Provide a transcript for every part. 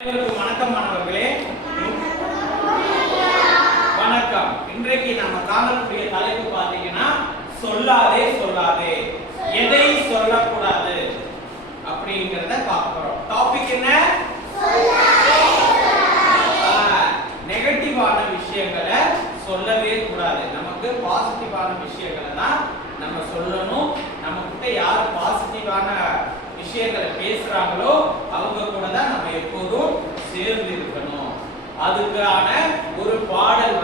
வணக்கம் மாணவர்களே. வணக்கம். இன்றைக்கு நம்ம காணக்கூடிய தலைப்பு பாத்தீங்கன்னா சொல்லாதே சொல்லாதே, எதை சொல்லக்கூடாது அப்படிங்கறத பார்க்கிறோம். டாபிக் என்ன? நெகட்டிவான விஷயங்களை சொல்லவே கூடாது. நமக்கு பாசிட்டிவான விஷயங்களை தான் நம்ம சொல்லணும். நம்ம கிட்ட யார் பாசிட்டிவான விஷயங்களை பேசுறாங்களோ அவங்க கூட தான் நம்ம எப்போதும் சேர்ந்து இருக்கணும். அதுக்கான ஒரு பாடல்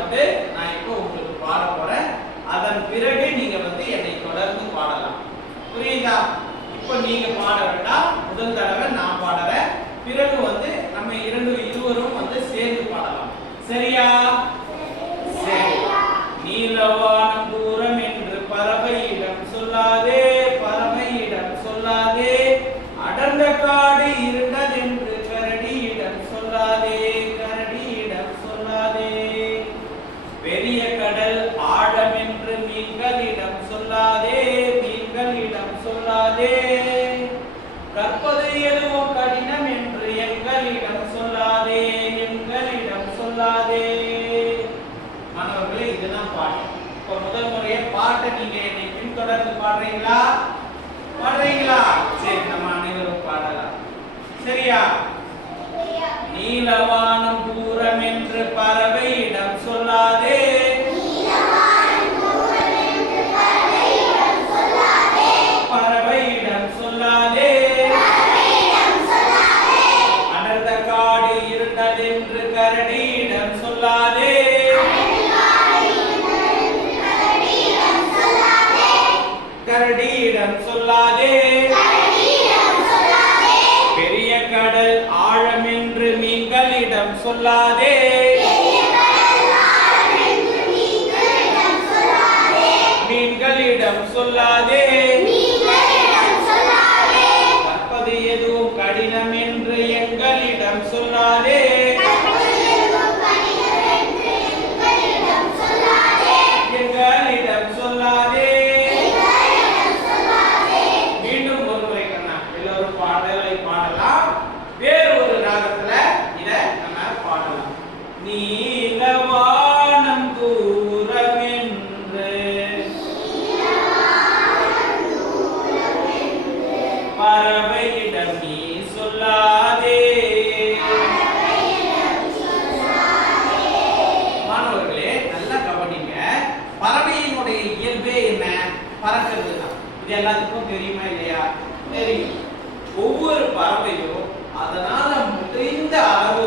நான் இப்போ உங்களுக்கு பாட போறேன். அதன் பிறகு நீங்க என்னை தொடர்ந்து பாடலாம். புரியுதா? இப்போ நீங்க பாட வேண்டாம், முதல் தடவை நான் பாடுறேன், பிறகு நம்ம இருவரும் சேர்ந்து பாடலாம். சரியா? சரி. நீலவானம் தூரம் என்று பறவையிடம் சொல்லாதே, பறவையிடம் சொல்லாதே, அடர்ந்த காடு இருண்டதென்று கரடியிடம் சொல்லாதே, கரடியிடம் சொல்லாதே, பெரிய கடல் ஆழம் என்று மீன்களிடம் சொல்லாதே, மீன்களிடம் சொல்லாதே, கற்பது எதுவும் கடினம் என்று எங்களிடம் சொல்லாதே, எங்களிடம் சொல்லாதே. மாணவர்களே, இதுதான் பாட்டு. இப்போ முதல் முறையே பாட்டை நீங்க என்னை பின்தொடர்ந்து பாடுறீங்களா? பாடுறீங்களா? சரி, நம்ம அனைவரும் பாடலாம். சரியா? நீலவானம் தூரம் என்று பறவையிடம் சொல்லாதே, பறவையிடம் சொல்லாதே, அடர்ந்த காடு இருண்டதென்று கரடியிடம் சொல்லாதே, கரடியிடம் சொல்லாதே, பெரிய கடல் ஆழம் என்று மீன்களிடம் சொல்லாதே, மீன்களிடம் சொல்லாதே, கற்பது எதுவும் கடினம் என்று எங்களிடம் சொல்லாதே, எங்களிடம் சொல்லாதே. பாடலாம், வேறு ஒரு ராகத்துல இத நம்ம பாடலாம். நீலவானம் தூரம் என்று பறவையிடம் நீ சொல்லாதே. மாணவர்களே, நல்லா கவனிங்க. பறவையினுடைய இயல்பே என்ன? பறக்கிறது தான். இது எல்லாத்துக்கும் தெரியுமா இல்லையா? தெரியும். ஒவ்வொரு பறவையும் அதனால முடிந்த அளவு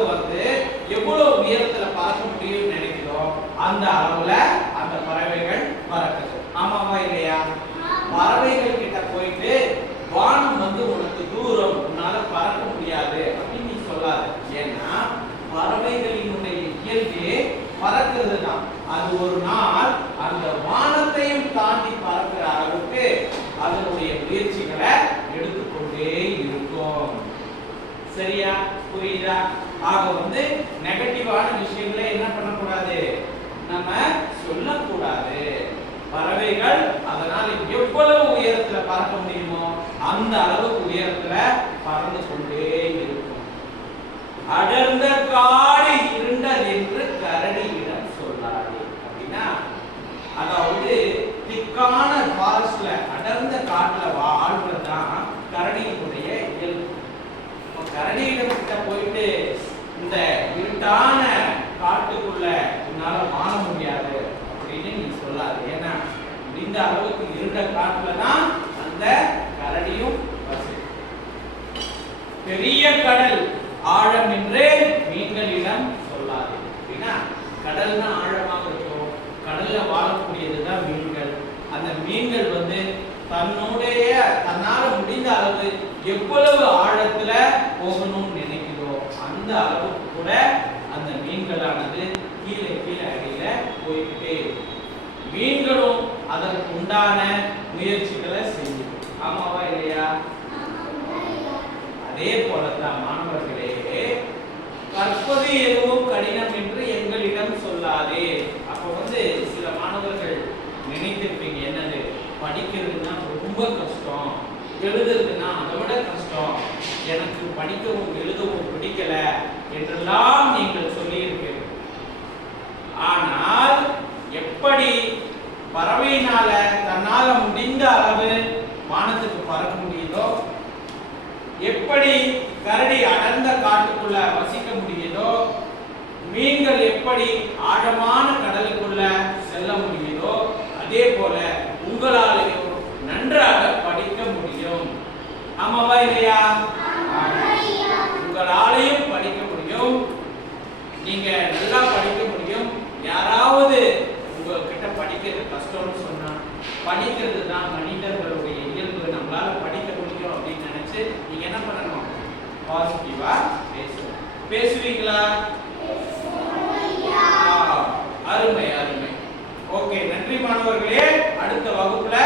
எவ்வளவு உயரத்துல பறக்க முடியும்னு நினைக்கிறோ அந்த அளவுல அந்த பறவைகள் பறக்குது. ஆமாவா இல்லையா? பறவைகள் கிட்ட போயிட்டு வானம் உனக்கு தூரம், உன்னால பறக்க முடியாது அப்படின்னு நீ சொல்லாத. ஏன்னா பறவைகளினுடைய இயல்பே பறக்கிறது தான். அது ஒரு நாள் அந்த வானத்தையும் தாண்டி பறக்கிற அளவுக்கு அதனுடைய முயற்சிகளை எடுத்துக்கொண்டே இருக்கும். சரியா? புரியுதா? ஆக நெகட்டிவான விஷயங்களை என்ன பண்ணக்கூடாது? நம்ம சொல்லக்கூடாது. பறவைகள் அதனால எவ்வளவு உயரத்துல பறக்க முடியுமோ அந்த அளவுக்கு உயரத்துல பறந்து கொண்டே இருக்கும். அடர்ந்த காடு இருண்டதென்று கரடியிடம் சொல்லாதே. அப்படின்னா அதாவது திக்கான ஃபாரஸ்ட்ல, அடர்ந்த காட்டுல வாழ்வதுதான் கரடியினுடைய இயல்பு. கரடியிடம் கிட்ட போயிட்டு இந்த இருட்டான காட்டுக்குள்ள உன்னால வாழ முடியாது அப்படின்னு நீ சொல்லாது. ஏன்னா முடிந்த அளவுக்கு இருண்ட காட்டுல தான் அந்த கரடியும் வசிக்கும். பெரிய கடல் ஆழம் என்று மீன்களிடம் சொல்லாது. அப்படின்னா கடல்னா ஆழமாக இருக்கும், கடல்ல வாழக்கூடியதுதான் மீன்கள். அந்த மீன்கள் தன்னால முடிந்த அளவு எவ்வளவு ஆழத்துல போகணும்னு நினைக்கிறோ அந்த அளவுக்கு கூட அந்த மீன்களானது கீழே கீழே அடியில போய்கிட்டே இருக்கும். மீன்களும் அதற்கு உண்டான முயற்சிகளை செய்யும். ஆமாவா இல்லையா? அதே போலதான் மாணவர்களே, கற்பது எதுவும் கடினம் என்று எங்களிடம் சொல்லாதே. அப்ப சில மாணவர்கள் நினைத்திருப்பீங்க, என்னது படிக்கிறதுன்னா ரொம்ப கஷ்டம், எழுதுறதுன்னா அதை விட கஷ்டம், எனக்கு படிக்கவும் எழுதவும் பிடிக்கல என்றெல்லாம் நீங்கள் சொல்லியிருப்பீர்கள். ஆனால் எப்படி பறவையினால தன்னால முடிந்த அளவு வானத்துக்கு பறக்க முடியுதோ, எப்படி கரடி அடர்ந்த காட்டுக்குள்ள வசிக்க முடியுதோ, மீன்கள் எப்படி ஆழமான கடலுக்குள்ள செல்ல முடியுதோ, அதே போல உங்களாலேயும் நன்றாக படிக்க முடியும். ஆமாவா இல்லையா? உங்களாலேயும் படிக்க முடியும். நீங்க நல்லா படிக்க முடியும். யாராவது உங்ககிட்ட படிக்கிறது கஷ்டம்னு சொன்னா, படிக்கிறது தான் மனிதர்களுடைய இயல்பு, நம்மளால படிக்க முடியும் அப்படின்னு நினைச்சு நீங்க என்ன பண்ணணும்? பாசிட்டிவா பேசணும். பேசுவீங்களா? அருமை அருமை. ஓகே, நன்றி மாணவர்களே. அடுத்த வகுப்புல